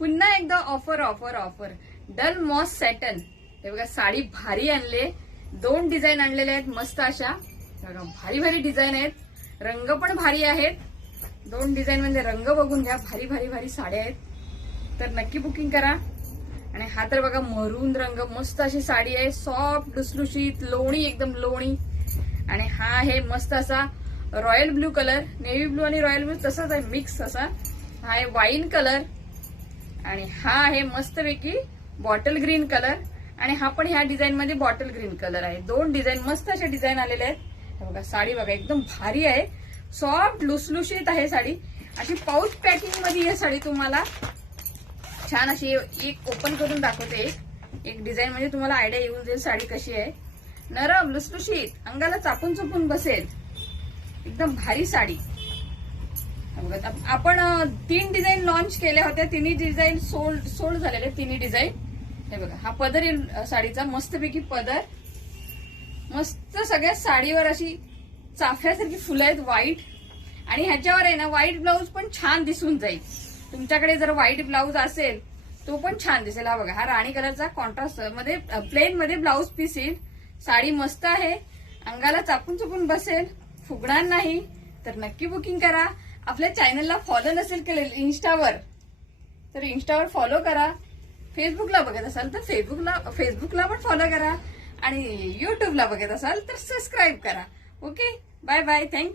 पुन्हा एकदा offer offer offer. Dull moss satin. हे बघा साडी भारी आणले. 2 डिझाईन आणलेले आहेत मस्त अशा. बघा भारी भारी डिझाईन आहेत. रंग पण भारी आहेत. 2 डिझाईन म्हणजे रंग बघून घ्या. भारी भारी भारी साड्या आहेत. तर नक्की बुकिंग करा. आणि हा तर बघा मरून रंग मस्त अशी साडी आहे. सॉफ्ट लुसलुशीत लोणी एकदम लोणी. आणि हा आहे मस्त असा royal blue colour. Navy blue आणि रॉयल ब्लू तसाच आहे मिक्स असा. हा आहे वाईन कलर. आणि हा आहे मस्तपैकी बॉटल ग्रीन कलर. आणि हा पण ह्या डिझाईन मध्ये बॉटल ग्रीन कलर आहे. 2 डिझाईन मस्त अशा डिझाईन आलेले आहेत. बघा साडी बघा एकदम भारी आहे. सॉफ्ट लुसलुशीत आहे साडी. अशी पाऊच पॅकिंग मध्ये ही साडी तुम्हाला छान अशी एक ओपन करून दाखवते. एक डिझाईन म्हणजे तुम्हाला आयडिया येऊन जाईल साडी कशी आहे. नरम लुसलुशीत अंगाला चापून चुपून बसेल एकदम भारी साडी. आपण 3 डिझाईन लॉन्च केल्या होत्या. 3 डिझाईन सोल्ड झालेले 3 डिझाईन. हे बघा हा पदर येईल साडीचा मस्तपैकी पदर. मस्त सगळ्या साडीवर अशी चाफ्यासारखी फुलं आहेत व्हाईट. आणि ह्याच्यावर आहे ना व्हाईट ब्लाऊज पण छान दिसून जाईल. तुमच्याकडे जर व्हाईट ब्लाऊज असेल तो पण छान दिसेल. हा बघा हा राणी कलरचा कॉन्ट्रास्ट मध्ये प्लेन मध्ये ब्लाऊज पीस येईल. साडी मस्त आहे. अंगाला चापून चुपून बसेल. फुगणार नाही. तर नक्की बुकिंग करा. आपल्या चॅनलला फॉलो नसेल केलेलं इन्स्टावर तर इन्स्टावर फॉलो करा. फेसबुकला बघत असाल तर फेसबुकला पण फॉलो करा. आणि युट्यूबला बघत असाल तर सबस्क्राईब करा. Okay bye bye. थँक्यू.